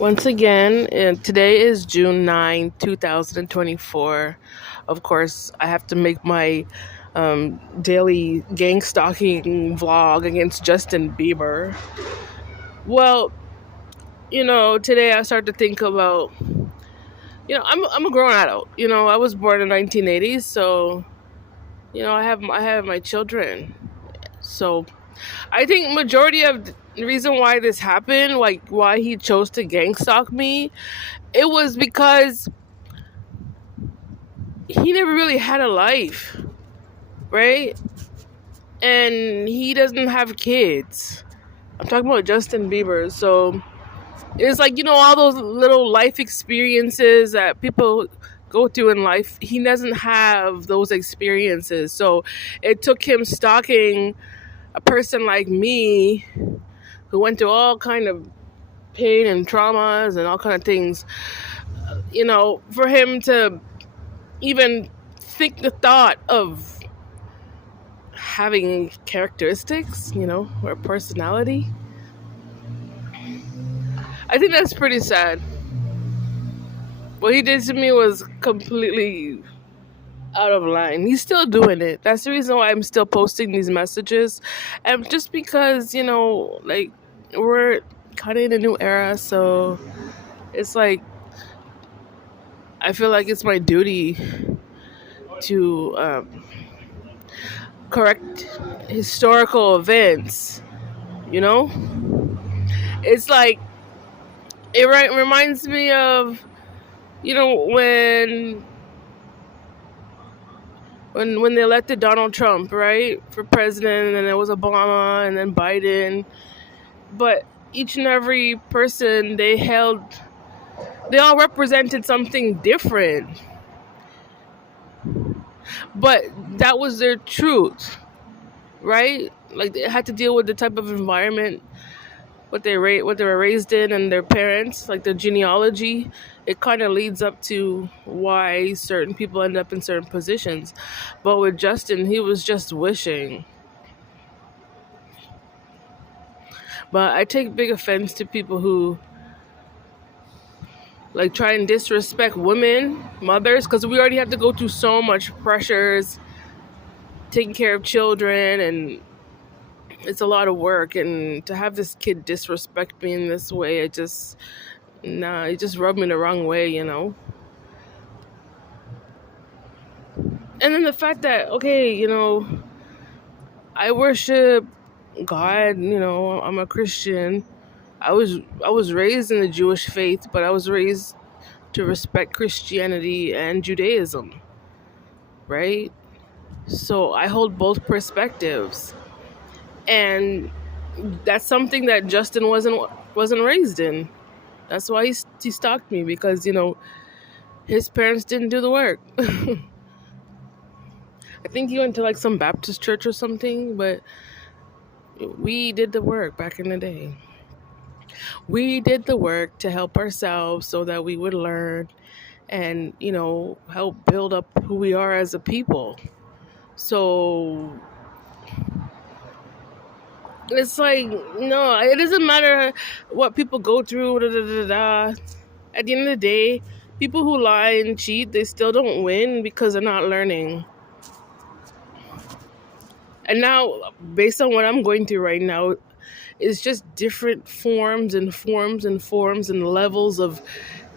Once again, today is June 9, 2024. Of course, I have to make my daily gang stalking vlog against Justin Bieber. Well, today I started to think about, I'm a grown adult. I was born in 1980s, so I have my children. So I think majority of the reason why this happened, like why he chose to gang stalk me, it was because he never really had a life, right? And he doesn't have kids. I'm talking about Justin Bieber. So it's like, all those little life experiences that people go through in life. He doesn't have those experiences. So it took him stalking a person like me who went through all kind of pain and traumas and all kind of things, for him to even think the thought of having characteristics, or personality. I think that's pretty sad. What he did to me was completely out of line. He's still doing it. That's the reason why I'm still posting these messages. And just because, like, we're kind of in a new era, so it's like, I feel like it's my duty to correct historical events, you know? It's like, reminds me of, when they elected Donald Trump, right, for president, and then there was Obama and then Biden. But each and every person they all represented something different. But that was their truth, right? Like they had to deal with the type of environment what they were raised in and their parents, like their genealogy. It kind of leads up to why certain people end up in certain positions. But with Justin, he was just wishing. But I take big offense to people who like try and disrespect women, mothers, because we already have to go through so much pressures, taking care of children, and it's a lot of work. And to have this kid disrespect me in this way, it just rubbed me the wrong way. And then the fact that, okay, I worship God, I'm a Christian. I was raised in the Jewish faith, but I was raised to respect Christianity and Judaism, right? So I hold both perspectives. And that's something that Justin wasn't raised in. That's why he stalked me, because his parents didn't do the work. I think he went to like some Baptist church or something, but we did the work back in the day. We did the work to help ourselves so that we would learn and help build up who we are as a people. So it's like, no, it doesn't matter what people go through. Da, da, da, da. At the end of the day, people who lie and cheat, they still don't win because they're not learning. And now, based on what I'm going through right now, it's just different forms and forms and forms and levels of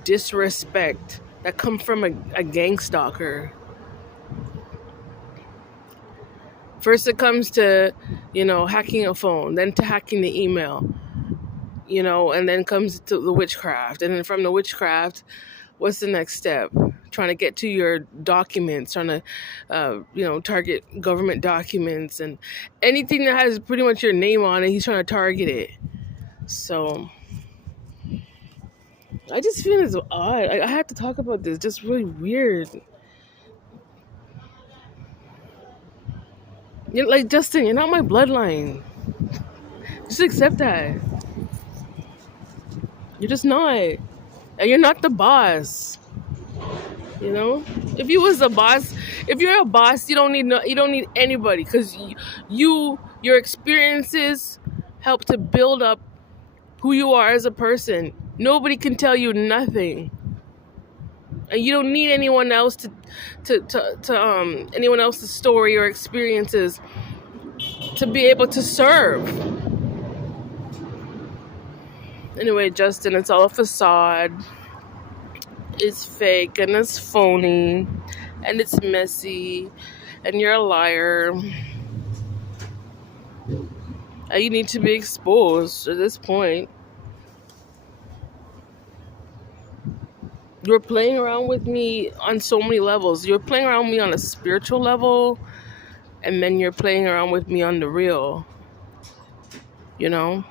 disrespect that come from a gang stalker. First it comes to, hacking a phone, then to hacking the email, and then comes to the witchcraft. And then from the witchcraft, what's the next step? Trying to get to your documents, trying to, target government documents and anything that has pretty much your name on it, he's trying to target it. So I just feel it's odd. I have to talk about this. Just really weird. You're like, Justin, you're not my bloodline. Just accept that. You're just not. And you're not the boss. If you was the boss, if you're a boss, you don't need anybody, because your experiences help to build up who you are as a person. Nobody can tell you nothing. And you don't need anyone else to anyone else's story or experiences to be able to serve. Anyway, Justin, it's all a facade. It's fake and it's phony and it's messy and you're a liar. And you need to be exposed at this point. You're playing around with me on so many levels. You're playing around with me on a spiritual level, and then you're playing around with me on the real. You know?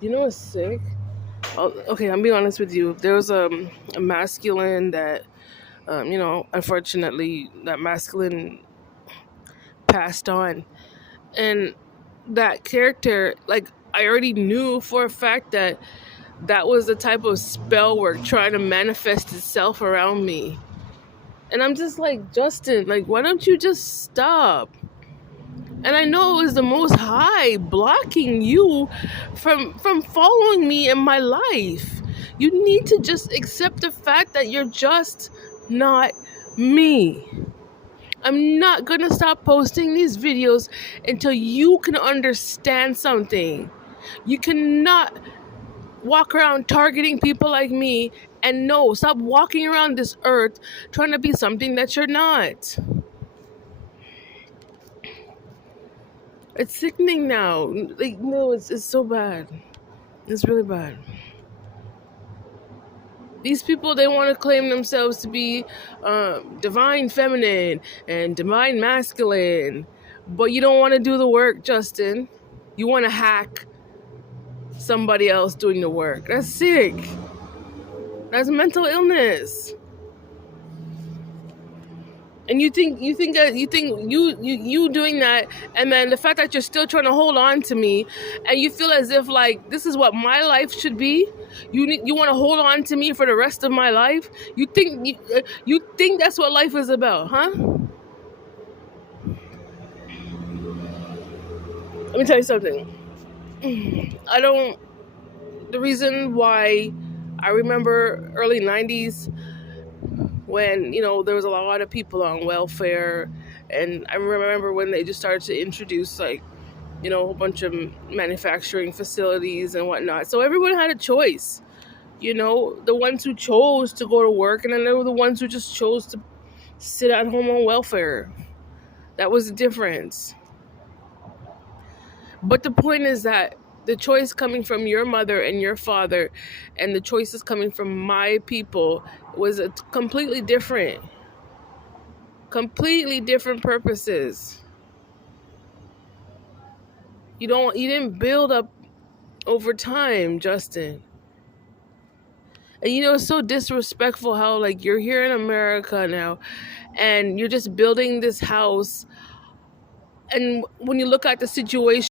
You know what's sick? Oh, okay, I'm being honest with you. There was a masculine that, unfortunately, that masculine passed on. And that character, like, I already knew for a fact that that was the type of spell work trying to manifest itself around me. And I'm just like, Justin, like, why don't you just stop? And I know it was the Most High blocking you from following me in my life. You need to just accept the fact that you're just not me. I'm not gonna stop posting these videos until you can understand something. You cannot walk around targeting people like me, and no, stop walking around this earth trying to be something that you're not. It's sickening now. Like, no, it's so bad. It's really bad. These people, they want to claim themselves to be divine feminine and divine masculine, but you don't want to do the work, Justin. You want to hack somebody else doing the work. That's sick. That's mental illness. And you think you doing that, and then the fact that you're still trying to hold on to me, and you feel as if like this is what my life should be. You want to hold on to me for the rest of my life. You think that's what life is about, huh? Let me tell you something. The reason why I remember early 90s when, there was a lot of people on welfare, and I remember when they just started to introduce, like, a whole bunch of manufacturing facilities and whatnot. So everyone had a choice, the ones who chose to go to work, and then there were the ones who just chose to sit at home on welfare. That was the difference. But the point is that the choice coming from your mother and your father and the choices coming from my people was a completely different purposes. You didn't build up over time, Justin. And it's so disrespectful how, like, you're here in America now and you're just building this house, and when you look at the situation